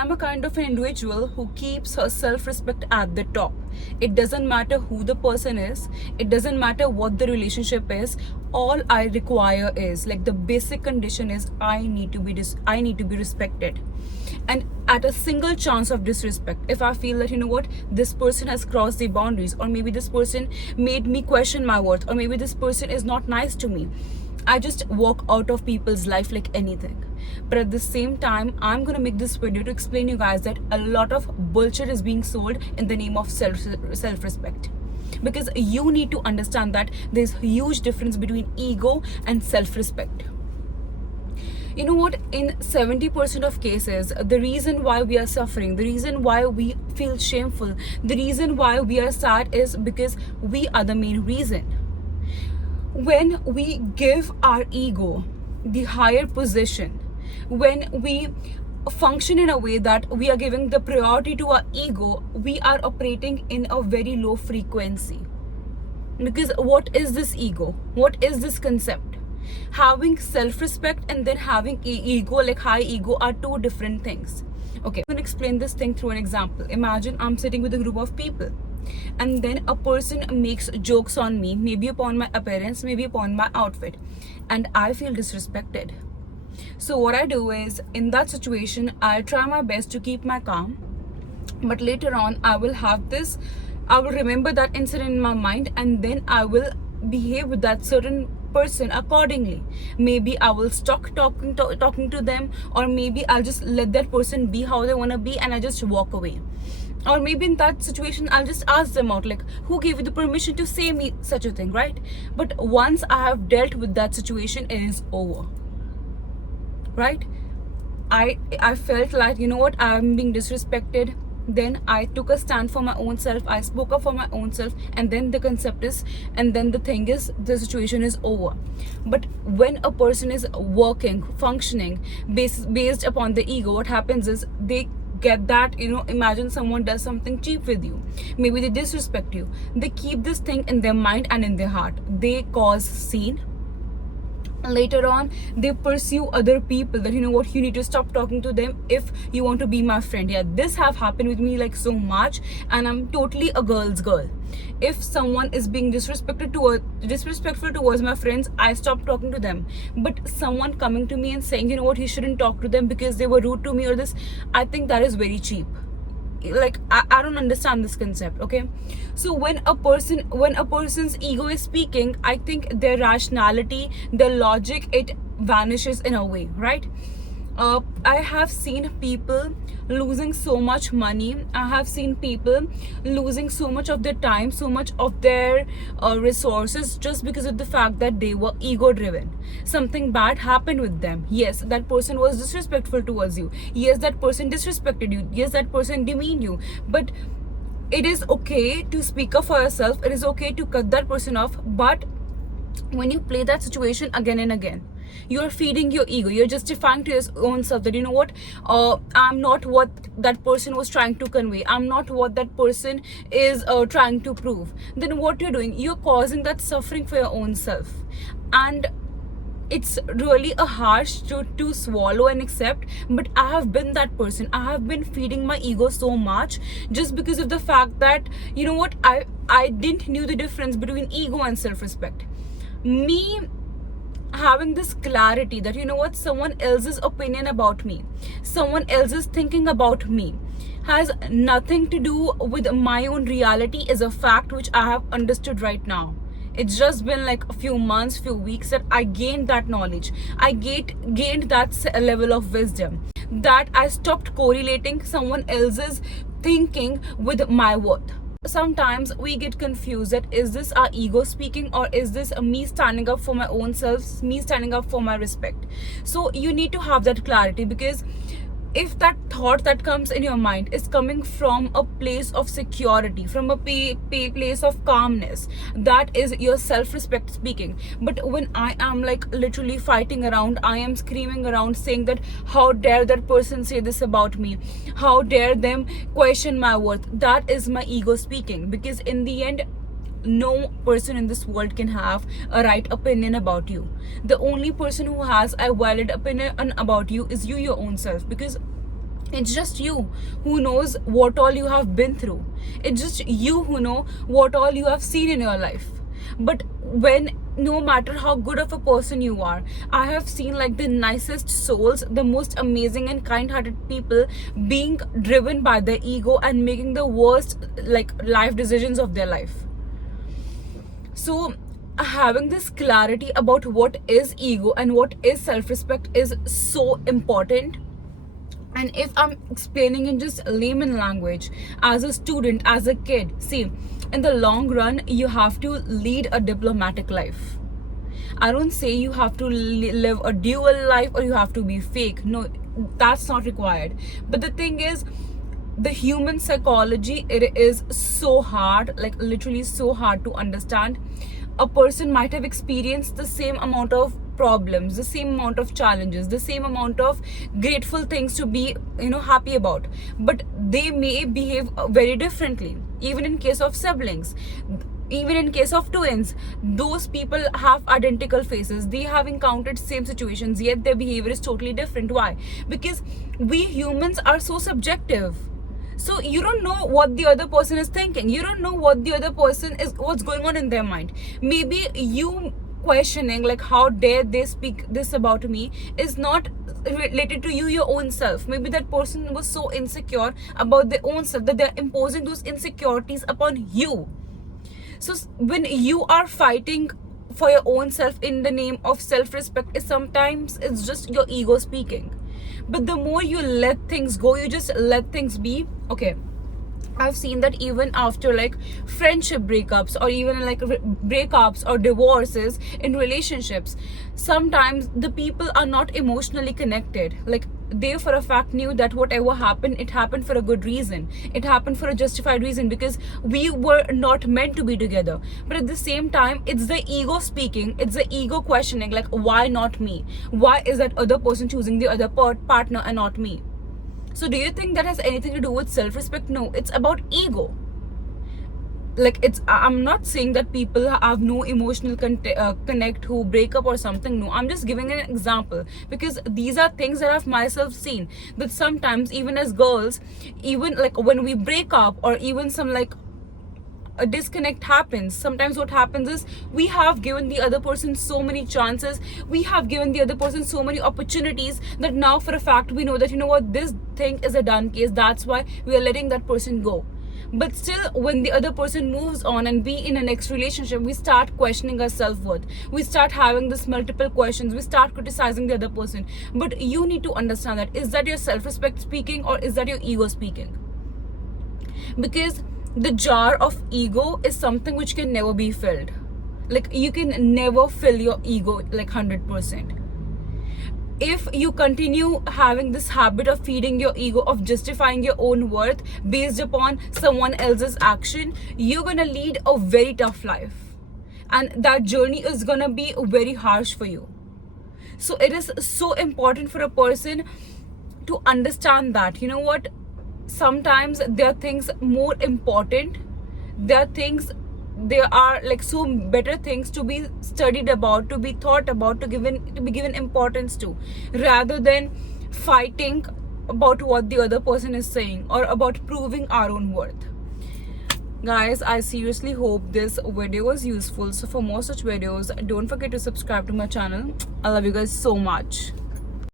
am a kind of an individual who keeps her self-respect at the top. It doesn't matter who the person is, it doesn't matter what the relationship is. All I require is, like, the basic condition is I need to be respected. And at a single chance of disrespect, if I feel that, you know what, this person has crossed the boundaries, or maybe this person made me question my worth, or maybe this person is not nice to me, I just walk out of people's life like anything. But at the same time, I'm gonna make this video to explain you guys that a lot of bullshit is being sold in the name of self-respect. Because you need to understand that there's a huge difference between ego and self-respect. You know what, in 70% of cases, the reason why we are suffering, the reason why we feel shameful, the reason why we are sad is because we are the main reason. When we give our ego the higher position, when we function in a way that we are giving the priority to our ego, we are operating in a very low frequency. Because what is this ego? What is this concept? Having self-respect and then having ego, like high ego, are two different things. Okay, I'm gonna explain this thing through an example. Imagine I'm sitting with a group of people, and then a person makes jokes on me, maybe upon my appearance, maybe upon my outfit, and I feel disrespected. So what I do is, in that situation, I try my best to keep my calm, but later on I will remember that incident in my mind, and then I will behave with that certain person accordingly. Maybe I will stop talking to them, or maybe I'll just let that person be how they want to be and I just walk away. Or maybe in that situation, I'll just ask them out, like, who gave you the permission to say me such a thing, right? But once I have dealt with that situation, it is over, right? I felt like, you know what, I'm being disrespected. Then I took a stand for my own self, I spoke up for my own self, and then the concept is, and then the thing is, the situation is over. But when a person is working, functioning based upon the ego, what happens is they get that, you know, imagine someone does something cheap with you, maybe they disrespect you, they keep this thing in their mind and in their heart, they cause scene. Later on, they pursue other people that, you know what, you need to stop talking to them if you want to be my friend. Yeah, this have happened with me like so much, and I'm totally a girl's girl. If someone is being disrespectful towards my friends, I stop talking to them. But someone coming to me and saying, you know what, you shouldn't talk to them because they were rude to me or this, I think that is very cheap. Like, I don't understand this concept. Okay, so when a person's ego is speaking, I think their rationality, their logic, it vanishes in a way, right? I have seen people losing so much money. I have seen people losing so much of their time, so much of their resources, just because of the fact that they were ego driven. Something bad happened with them. Yes, that person was disrespectful towards you. Yes, that person disrespected you. Yes, that person demeaned you. But it is okay to speak up for yourself. It is okay to cut that person off. But when you play that situation again and again, you're feeding your ego, you're justifying to your own self that, you know what, I'm not what that person was trying to convey, I'm not what that person is trying to prove. Then what you're doing, you're causing that suffering for your own self. And it's really a harsh to swallow and accept, but I have been that person. I have been feeding my ego so much just because of the fact that, you know what, I didn't knew the difference between ego and self-respect. Me having this clarity that, you know what, someone else's opinion about me, someone else's thinking about me has nothing to do with my own reality is a fact which I have understood right now. It's just been like a few months, few weeks that I gained that knowledge. I gained that level of wisdom, that I stopped correlating someone else's thinking with my worth. Sometimes we get confused that is this our ego speaking, or is this me standing up for my own self, me standing up for my respect. So you need to have that clarity, because if that thought that comes in your mind is coming from a place of security, from a place of calmness, that is your self-respect speaking. But when I am like literally fighting around, I am screaming around saying that how dare that person say this about me, how dare them question my worth, that is my ego speaking. Because in the end, no person in this world can have a right opinion about you. The only person who has a valid opinion about you is you, your own self. Because It's just you who knows what all you have been through. It's just you who know what all you have seen in your life. But when, no matter how good of a person you are, I have seen like the nicest souls, the most amazing and kind-hearted people being driven by their ego and making the worst like life decisions of their life. So having this clarity about what is ego and what is self-respect is so important. And if I'm explaining in just layman language, as a student, as a kid, see, in the long run, you have to lead a diplomatic life. I don't say you have to live a dual life or you have to be fake. No, that's not required. But the thing is, the human psychology, it is so hard, like literally so hard to understand. A person might have experienced the same amount of problems, the same amount of challenges, the same amount of grateful things to be, happy about, but they may behave very differently. Even in case of siblings, even in case of twins, those people have identical faces, they have encountered same situations, yet their behavior is totally different. Why? Because we humans are so subjective. So you don't know what the other person is thinking, you don't know what the other person is, what's going on in their mind. Maybe you questioning like how dare they speak this about me is not related to you, your own self. Maybe that person was so insecure about their own self that they're imposing those insecurities upon you. So when you are fighting for your own self in the name of self-respect, sometimes it's just your ego speaking. But the more you let things go, you just let things be. Okay, I've seen that even after like friendship breakups or even like breakups or divorces in relationships, sometimes the people are not emotionally connected. Like they for a fact knew that whatever happened, it happened for a good reason, it happened for a justified reason, because we were not meant to be together. But at the same time, it's the ego speaking, it's the ego questioning, like why not me, why is that other person choosing the other partner and not me? So do you think that has anything to do with self-respect? No, it's about ego. Like I'm not saying that people have no emotional connect who break up or something. No, I'm just giving an example, because these are things that I've myself seen, that sometimes even as girls, even like when we break up or even some like a disconnect happens, sometimes what happens is we have given the other person so many chances, we have given the other person so many opportunities, that now for a fact we know that, you know what, this thing is a done case, that's why we are letting that person go. But still, when the other person moves on and we in a next relationship, we start questioning our self-worth, we start having this multiple questions, we start criticizing the other person. But you need to understand that, is that your self-respect speaking or is that your ego speaking? Because the jar of ego is something which can never be filled. Like you can never fill your ego like 100%. If you continue having this habit of feeding your ego, of justifying your own worth based upon someone else's action, you're gonna lead a very tough life, and that journey is gonna be very harsh for you. So it is so important for a person to understand that, you know what, sometimes there are things more important, there are things, there are like so better things to be studied about, to be thought about, to be given importance to, rather than fighting about what the other person is saying or about proving our own worth. Guys, I seriously hope this video was useful. So for more such videos, don't forget to subscribe to my channel. I love you guys so much.